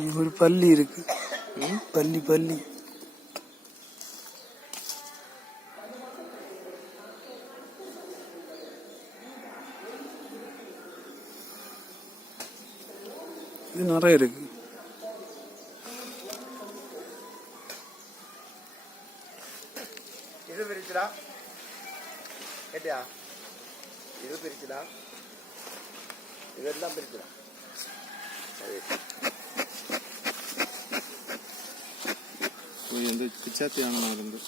ஒரு பல்லி இருக்கு. பல்லி பல்லி இது நிறைய இருக்கு. இது பிரிச்சுடா கேட்டியா? இது பிரிச்சுடா, இதெல்லாம் பிரிச்சுடா. പിച്ചാത്തിയാണെന്ന്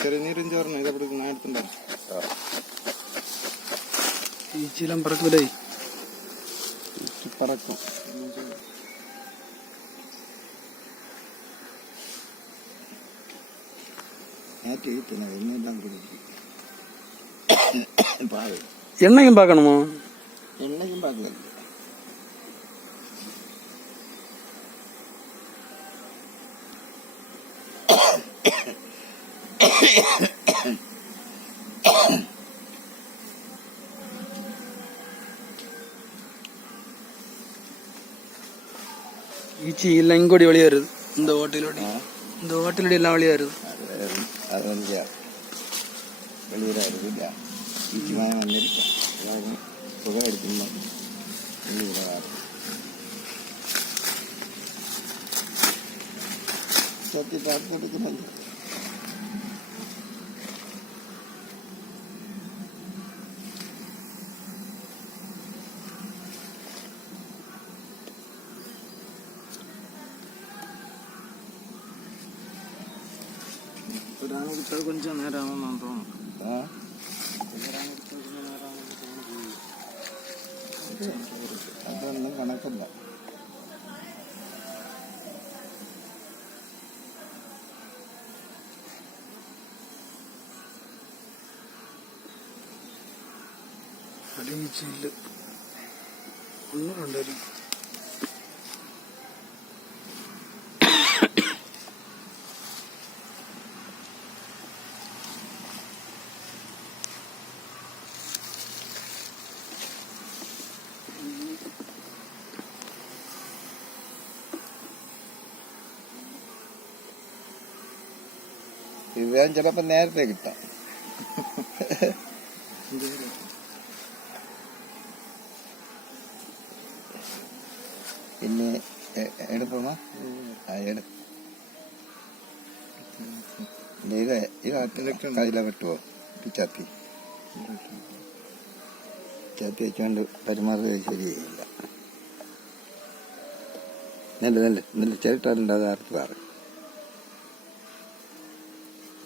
ചെറിയ നീരും ചോറിന് ഇതെവിടെ ഞാൻ എടുത്തിട്ടുണ്ടോ? ഈച്ചെല്ലാം പറക്കൂലേ? പറക്കും. எண்ணெயும் பார்க்கணுமா? எண்ணெயும் பார்க்கல. ஈச்சி எல்லாம் இங்கோடி வெளியே வருது. இந்த ஹோட்டலோடி எல்லாம் வெளியே வருது. அது வந்து வெளியூராக இருக்குல்ல, ஈச்சி மயம் வந்துருக்கேன். அதாவது புகை எடுக்கணும் வெளியூராக சத்தி பார்த்து எடுக்கணும். கொஞ்சம் நேரம் ஆகும் தோணும். അതൊന്നും കണക്കില്ല. അടിയിച്ചില്ല ഒന്നും കണ്ടായിരിക്കും. ഇത് ചിലപ്പോ നേരത്തെ കിട്ടാം. പിന്നെ എടുക്കണോ? ഇത് കയ്യില പറ്റുമോ? പിച്ചാത്തി ചാത്തി വെച്ചോണ്ട് പെരുമാറുക ശരിയായില്ല. നല്ല ചേട്ടാലുണ്ട്. അത് ആർത്ത് പാറ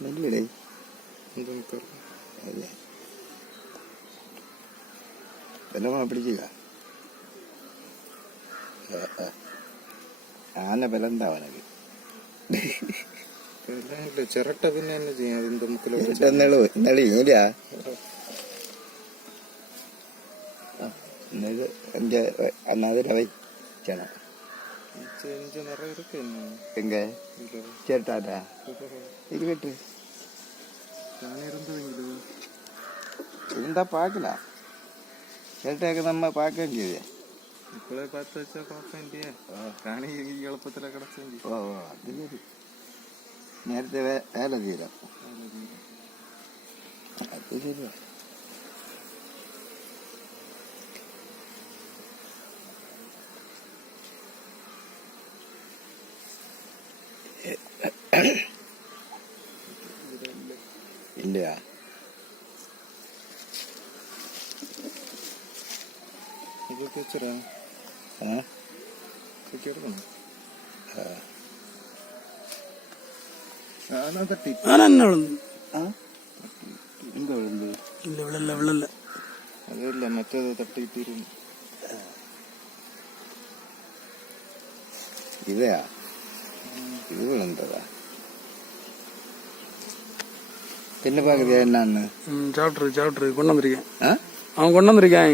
നെല്ലിടേ. അതെ ബലമാ പിടിക്കുക. ആന ബലണ്ടാവനക്ക് ചിരട്ട പിന്നെ തന്നെ ചെയ്യാം. ഇന്നലെയൂല അന്നാതിര വയ്ക്കണം. எங்க சேட்டாடா இருக்கட்டு இருந்தா பார்க்கலாம். சேட்டாக்கு நம்ம பார்க்க வேண்டியது. இப்பவே பார்த்து வச்சா பார்க்க வேண்டிய காணி எളുப்பத்தில் கிடச்சி. ஓ அது சரி. നേരത്തെ വേല തീരാം. അത് ശരിയാ. ഇല്ല ഇതൊക്കെ വെച്ചരാ എടുക്കണം. അതല്ല മറ്റേത് തട്ടിയിട്ടിരുന്നു. ഇതെയാ ഇത് വിളന്തതാ. പിന്നെ பாக்குறியா என்னன்னு? சாப்பிட்ரு கொண்டு வந்திருக்கேன். அவன் கொண்டு வந்திருக்கேன்.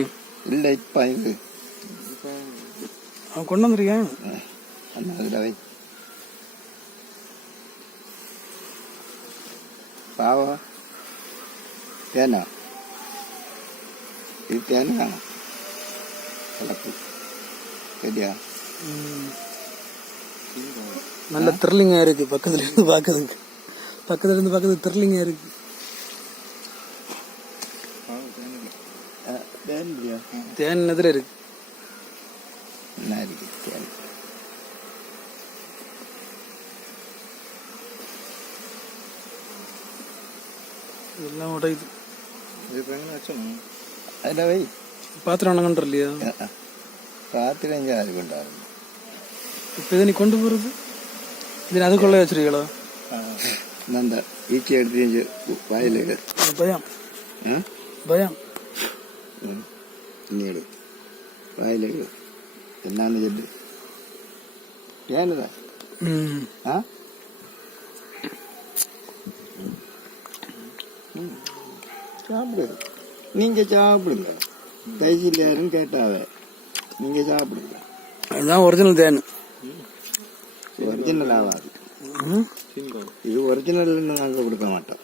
இல்ல இப்ப இது அவன் கொண்டு வந்திருக்கேன். அதுல வை பாவா. தேனா இது தேனா கலப்பு சரியா? நல்ல த்ரில்லிங்கா இருக்கு பக்கத்துல இருந்து பார்க்கறதுக்கு த்ரில்லிங்கா இருக்கு. தேன் எதிர இருக்கு. என்ன இருக்கு தேன்? எல்லாம் உடையுது. ഇതിപ്പോ എങ്ങനെ വെച്ചോണം? അതിന്റെ വൈ பாத்திரம் உணங்கன்ற இல்லையா? ராத்திரி அது கொண்டாரு. இப்போ இதை நீ கொண்டு போறது இது அதுக்குள்ள வச்சிருக்கீங்களா? அந்த ஈச்சி எடுத்து வாயில பயம் பயம் ഇനി എടു വായിലിട്. എന്നാന്ന് ചെല്ല് ஏனுதா? ஆ சாப்பிடுது. நீங்க சாப்பிடுங்க. தைச்சில் யாரும் கேட்டாவே நீங்க சாப்பிடுங்க. அதுதான் ஒரிஜினல் தேன். ஒரிஜினல் ஆகாது. இது ஒரிஜினல்னு நாங்கள் கொடுக்க மாட்டோம்.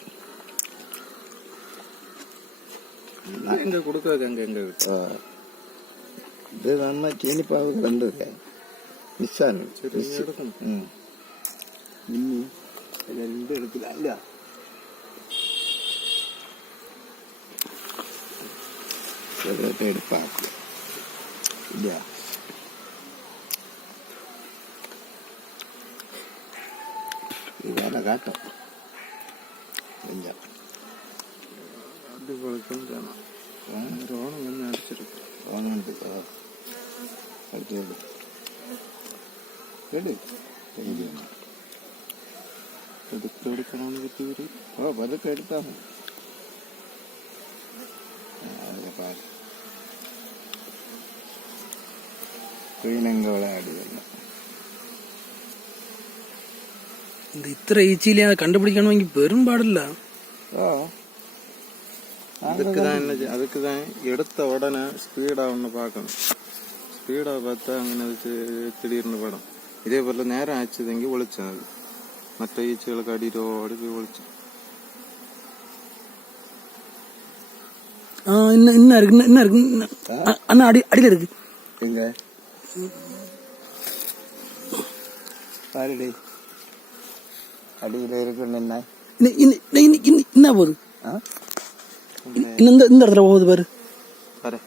எங்க கொடுக்காது அங்க எங்க இது நம்ம சீனிப்பாவுக்கு வந்திருக்கேன். மிஸ் ஆனு இன்னி ரெண்டு எடுத்துல இல்ல எடுப்பாங்க இல்லையா? இது வேலை காட்டும் கொஞ்சம் അടിപൊളിക്കും വേണം. ഓണം തന്നെ അടിച്ചെടുക്കും. ഓണമുണ്ട്. അടിച്ചോളൂ കേട് എടുക്കണമെന്ന് കിട്ടിയൊരു പതുക്കെ എടുത്താൽ മതി. അതൊക്കെ പാല് കുയിനങ്കോളെ ആടി തന്നെ. இந்த இத்தனை ஈச்சியிலே அதை கண்டுபிடிக்கணும்ங்க பெரும்பாடில்ல. அதுக்குதான் எடுத்த உடனே ஸ்பீடா ஒண்ணு பார்க்கணும். ஸ்பீடா பார்த்தா അങ്ങനെ திடீர்னு படம். இதே போல நேரம் ஆச்சுதெங்கி ஒளிச்சேன். அது மற்ற ஈச்சைகளுக்கு அடியோடி போய் ஒளிச்சேன். இன்னும் இருக்கு அண்ணா அடியில இருக்கு. எங்க பாருடி அடியில இருக்குன்னு என்ன என்ன போகுது? இந்த இடத்துல போகுது பாரு பாரு.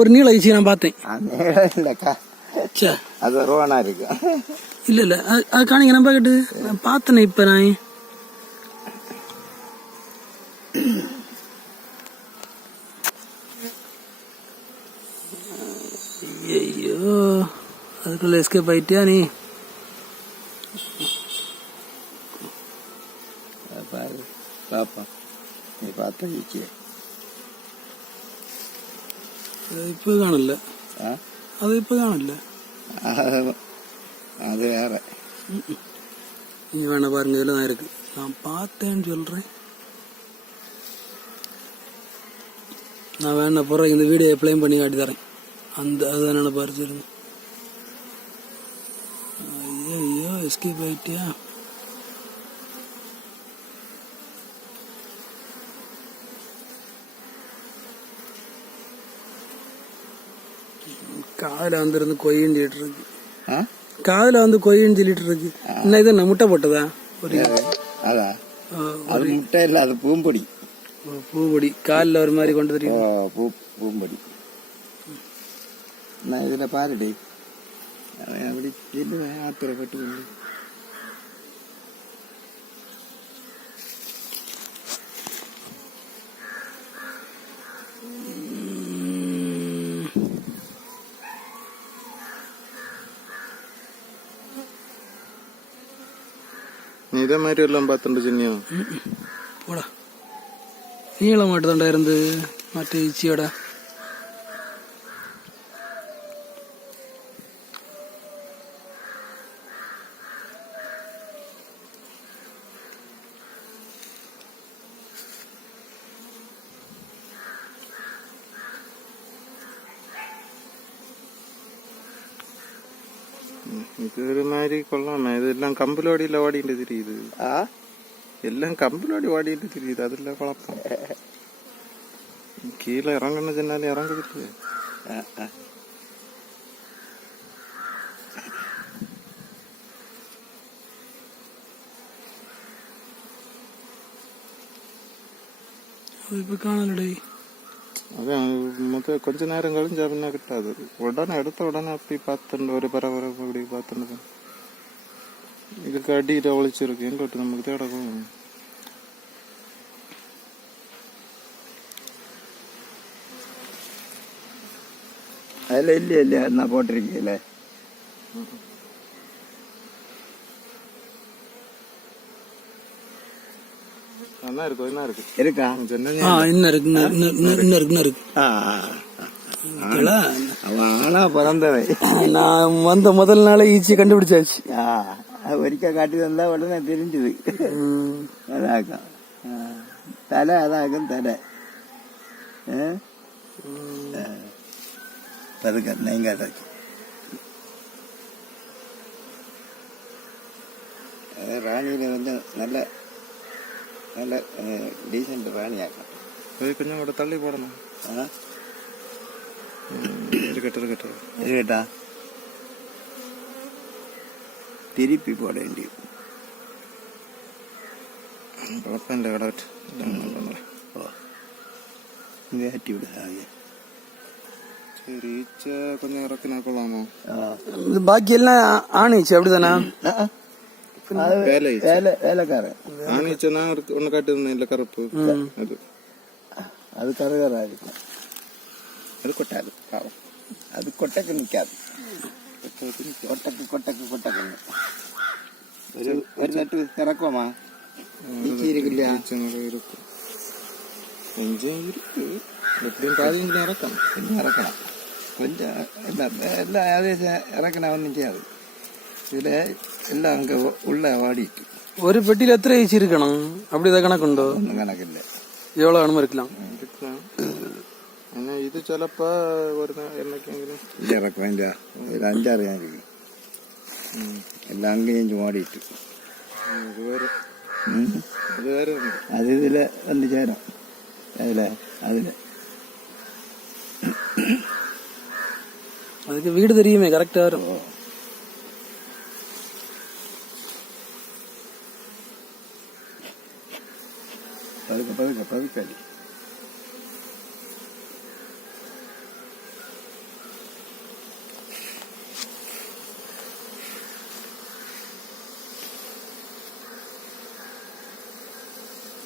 ஒரு நீள ஈச்சி நான் பார்த்தேன். இல்லக்கா அது ரோனா இருக்கு. இல்ல அது காணிங்க நம்ம கிட்ட நான் பார்த்தேனே. இப்ப நான் ஐயோ அதுக்குள்ள எஸ்கேப் ஆயிட்டியா நீ? பாரு பாப்பா நீ பார்த்த ஈச்சிய இப்ப காணல. அது இப்ப காணல. அது வேற. நீ வேணா பாருங்க இதுல தான் இருக்கு. நான் பார்த்தேன்னு சொல்றேன். நான் வேணா போறேன் இந்த வீடியோ பிளேம் பண்ணி காட்டி தரேன். அதுதான் என்ன பாரு சொல்லுங்க. ஐயோ எஸ்கேப் ஆயிட்டியா? காதுல வந்து கொய்ன்னு சொல்லிட்டு இருக்கு. காதுல வந்து கொய்ன்னு சொல்லிட்டு இருக்கு. என்ன இது முட்டை போட்டதா? அதா அது முட்டை இல்ல, அது பூம்பொடி. பூம்பொடி காலில் ஒரு மாதிரி கொண்டு தெரியும். பூம்பொடி. நான் இதுல பாருடி அப்படி ஆத்திரப்பட்டு கொண்டு நீ இதே மாதிரி எல்லாம் பார்த்துட்டு சொன்னியோ? போடா நீளம் மட்டும்தாண்டா இருந்து மற்ற ஈச்சியோட. இது ஒரு மாதிரி கொள்ளாம இதெல்லாம் கம்பலோடியில ஓடிட்டு தெரியுது. எல்லாம் கம்பலோடி ஓடிட்டு தெரியுது. அதெல்லாம் குழப்பம். கீழே இறங்கணும் சொன்னாலும் இறங்குது. ഇപ്പൊ കാണലടേ. அதான் கொஞ்ச நேரம் கழிஞ்சா பின்ன கிட்டாது. உடனே எடுத்த உடனே அப்படி பார்த்துட்டு ஒரு பரபரப்பு அப்படி பார்த்துட்டு இதுக்கு அடியில ஒழிச்சிருக்கு. எங்கிட்ட நமக்கு தேடக்கும். அதில் இல்லையா என்ன போட்டிருக்கீங்களே? என்ன இருக்கு என்ன இருக்கு இருக்கா? இன்னும் இருக்கு. அவன் ஆனா பிறந்தவன். நான் வந்த முதல் நாளே ஈஸியை கண்டுபிடிச்சாச்சு. ஒரிக்கா காட்டி வந்தா உடனே தெரிஞ்சுது. அதாக்கும் தலை, அதாக்கும் தலை. பதுக்க நெய்ங்காட்டாச்சு. ராணியில வந்து நல்ல நல்ல டீசென்ட் ராணியாக்கும். கொஞ்சம் கூட தள்ளி போடணும். இருக்கட்டா, திருப்பி போட வேண்டியது. குழப்பம் கடை வேட்டி விட. சரி, கொஞ்சம் இறக்குனா கொள்ளாமோ? பாக்கி எல்லாம் ஆணிச்சு அப்படிதானா? வேலைக்காரன் ஆணிச்சுன்னா ஒண்ணு காட்டுது இல்ல கருப்பு. அது கரகரா இருக்கும். அது கொட்டாது. அது கொட்டைக்கு நிக்காது. கொட்டக்கு ஒரு நட்டு திறக்குமா? இருக்கு இல்லையா? இருக்கும். கொஞ்சம் இருக்கு. எப்படியும் பாதி இறக்கலாம். கொஞ்சம் இறக்கலாம். கொஞ்சம் எல்லாம் ஏதேசம் இறக்கினா ஒன்றும் செய்யாது. இதுல எல்லாம் அங்க உள்ள வாடிட்டு. ஒரு பெட்டியில எத்தனை ஈச்சி இருக்கணும்? அப்படிதான் கணக்குண்டோ? ஒன்றும் கணக்கு இல்லை. எவ்வளவு வேணுமோ இருக்கலாம். இது சிலப்பா ஒரு என்னைக்கு இறக்க வேண்டியா ஒரு 5-6 இருக்கு. எல்லாம் அங்கேயும் ஓடிட்டு. அது இதுல வந்து சேரும். அதுல அதுக்கு வீடு தெரியுமே, கரெக்டா வரும். பதுக்காடி.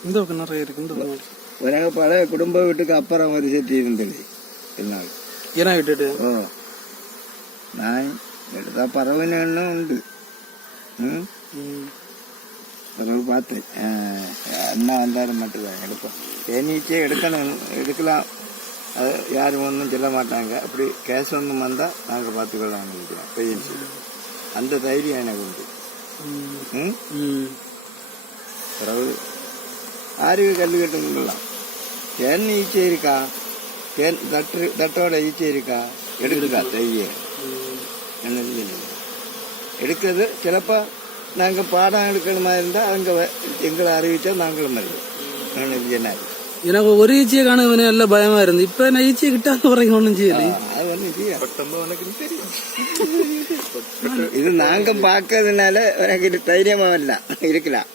இந்த பக்கம் நிறைய இருக்கு. இந்த பக்கம் ஒரே பழைய குடும்ப வீட்டுக்கு அப்புறம் ஒரு செட்டி இருந்தது. ஏன்னா விட்டுட்டு நான் எடுத்தா பறவைன்னு எண்ணம் உண்டு. பறவை பார்த்தேன். அண்ணா வந்தாலும் மட்டும்தான் எடுப்போம். தேனீச்சே எடுக்கலாம். அது யாரும் ஒன்றும் சொல்ல மாட்டாங்க. அப்படி கேஸ் ஒன்றும் வந்தால் நாங்கள் பார்த்துக்கலாம் நினைக்கிறோம். பெயின் அந்த தைரியம் எனக்கு உண்டு. பிறகு ஆறுக்கு கல் கட்டுங்கலாம். தேன் ஈச்சை இருக்கா? தேன் தட்டோட ஈச்சை இருக்கா? எடுக்கா தைரியம் எடுக்கிறது. சிலப்போ நாங்கள் பாடம் எடுக்கணுமா இருந்தால் அவங்க எங்களை அறிவிச்சா நாங்களும் வருவோம். எனக்கு ஒரு ஈச்சியை காணுவனே எல்லாம் பயமா இருந்து. இப்ப நான் ஈச்சியை கிட்டாங்க வரைக்கும் ஒன்றும் செய்யலை. அது ஒன்றும் செய்ய இது நாங்க பார்க்கறதுனால எனக்கு தைரியமா இருக்கலாம்.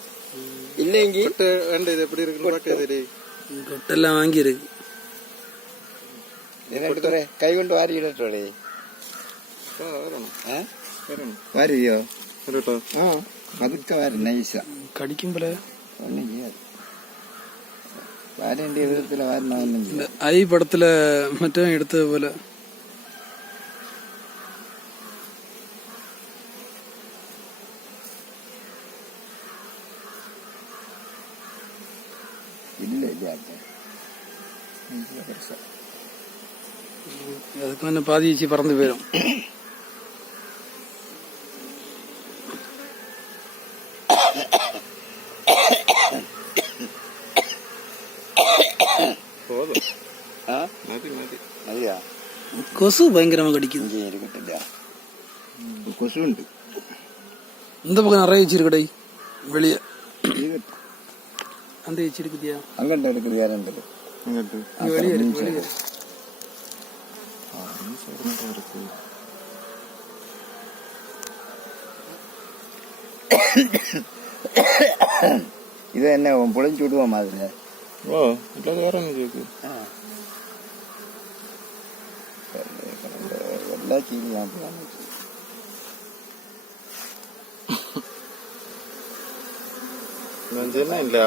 இல்லைங்க எப்படி இருக்கு கொட்டெல்லாம் வாங்கி இருக்கு. கை கொண்டு வாரிடட்டோடே வாரியோ அதுக்கு வாரி நைஸா கடிக்கும் போல ஒன்றும் செய்யாது. வார வேண்டிய விதத்துல வாரினா ஒன்றும் இந்த ஐ படத்துல மற்றவன் எடுத்தது போல. இல்லை இல்லையா அதுக்கு வந்து பாதி ஈச்சி பறந்து போயிடும். கொசு பயங்கரமா கடிக்குது. கொசு உண்டு. இந்த பக்கம் நிறைய ஈச்சி இருக்குடை வெளியே. அந்த ஈச்சி இருக்குதியா? அங்கிட்ட இருக்குது. வேற வெளியே இருக்கு. வெளியே இதை என்ன பொழிஞ்சு விடுவோமா? அதுல ഓ അല്ലാതെ വേറെ ഒന്നും ചോദിക്കും. എല്ലാ ചീനി ഞാൻ പോകാൻ വെച്ചു. ഇല്ല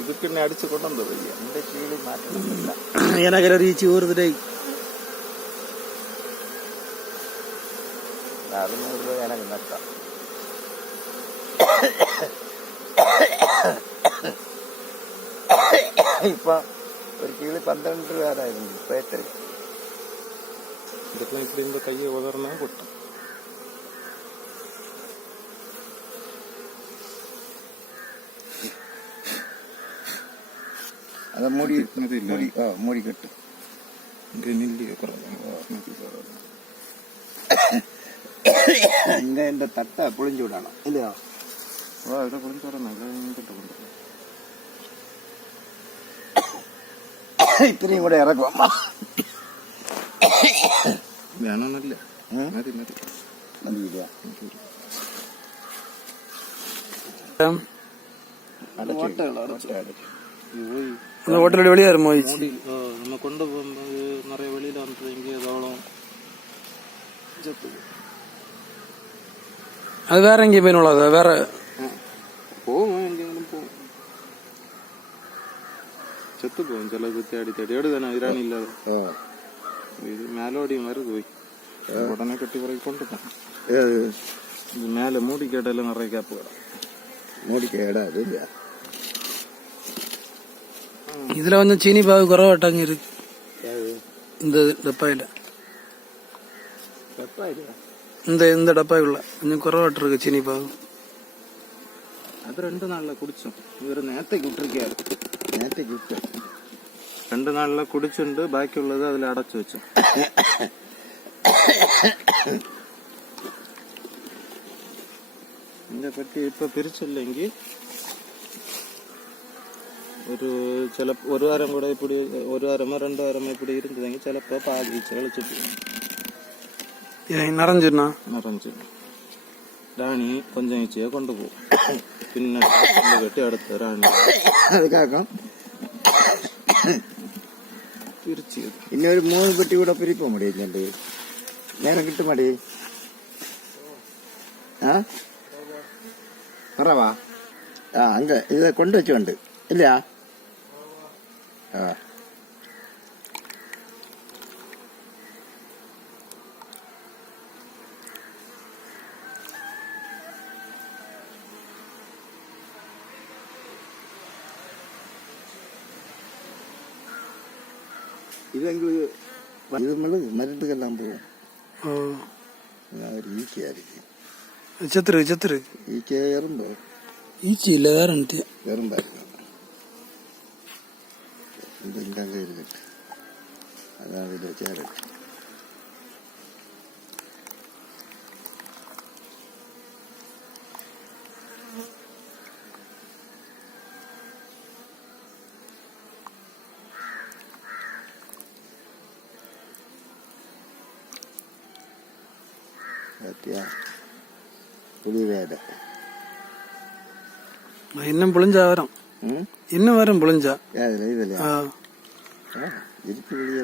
ഇത് പിന്നെ അടിച്ച് കൊണ്ടുവന്നത് വയ്യ. എന്റെ ചീളി മാറ്റണമെന്നില്ല. ಏನಾಗ್ಯಾರ ರೀಚಿ ಊರ್ದ್ರೈ 600 രൂപ എനിക്ക് നഷ്ടം. ഇപ്പൊ ഒരു കിളി 12 രൂപയായിരുന്നു. ഇപ്പൊ എത്ര? ഇതൊക്കെ ഇപ്പം ഇതിന്റെ കൈ ഉതർന്നാ പൊട്ടും. അത് മുടി മതിയില്ല. മുടി കെട്ട് എന്റെ തട്ട എപ്പോഴും ചൂടാണ് ഇല്ലയോ? ഇവിടെ പൊളിച്ചോടണം. ഇത്രയും കൂടെ ഇറക്കും. വേണമെന്നില്ല. മതി മതി. മതിയില്ല. ഹോട്ടലിൽ വെളിയായിരുന്നു മൂടി நம்ம கொண்டு போகும்போது நிறைய வெளியில வந்து இங்கே எவ்வளோ അത് വേറെ എങ്കിലും പോയിനുള്ളത് വേറെ പോവും. എങ്കിലും പോവും. ചെത്തു പോവും. ചിലത് തേടി തേടി എവിടെ തന്നെ ഇരാനില്ലാതെ ഇത് മേലോടിയും വരുത് പോയി ഉടനെ കെട്ടി പറയി കൊണ്ടുപോകാം. ഇത് മേലെ മൂടിക്കേട്ടെല്ലാം നിറയെ ക്യാപ്പ് കിടാം. மூடிக்கேடா அது இல்லையா? இதுல வந்து சீனி பாகு குறவாட்டாங்க இருக்கு இந்த டப்பாயில. இந்த டப்பாய்க்குள்ள கொஞ்சம் குறவாட்டு இருக்கு சீனி பாகு. അത് 2 നാളിലെ കുടിച്ചു. ഇവര് നേരത്തേക്ക് ഇട്ടിരിക്കുകയാണ്. நேற்றைக்கு விட்டு 2 നാളിലെ കുടിച്ചുണ്ട്. ബാക്കിയുള്ളത് അതിൽ അടച്ചു വെച്ചു. ഇതിനെ പറ്റി ഇപ്പൊ പിരിച്ചില്ലെങ്കിൽ ഒരു വാരം കൂടെ ഇപ്പിടി 1 വാരമോ 2 വാരമോ ഇപ്പിടി ഇരുന്നതെങ്കിൽ ചിലപ്പോ പാകിച്ച് കളിച്ചിട്ട് നിറഞ്ഞിരുന്നാ നിറഞ്ഞു റാണി കൊഞ്ചിച്ചയെ കൊണ്ടുപോകും. പിന്നെ കെട്ടി അടുത്ത് റാണി அதுக்காக പിരിച്ചു. இன்னும் ஒரு 3 பெட்டி கூட பிரிப்ப முடியுது. நேரம் கிட்ட மாடி കുറവാ? அங்க இதை கொண்டு வச்சுண்டு இல்லையா? இது எங்களுக்கு இது மருந்துக்கெல்லாம் போகும். ஒரு ஈக்கியா இருக்கு. செத்துரு ஈக்கியா எறும்போ ஈச்சி இல்ல வேற எறும்பா இருக்கு. இந்த இங்கே இருக்கு. அதான் இதில் வச்சா இருக்கு. புளி வேலை இன்னும் புளிஞ்சா வரும். இன்னும் வரும் புளிஞ்சா இதுல இருக்கு வெளியே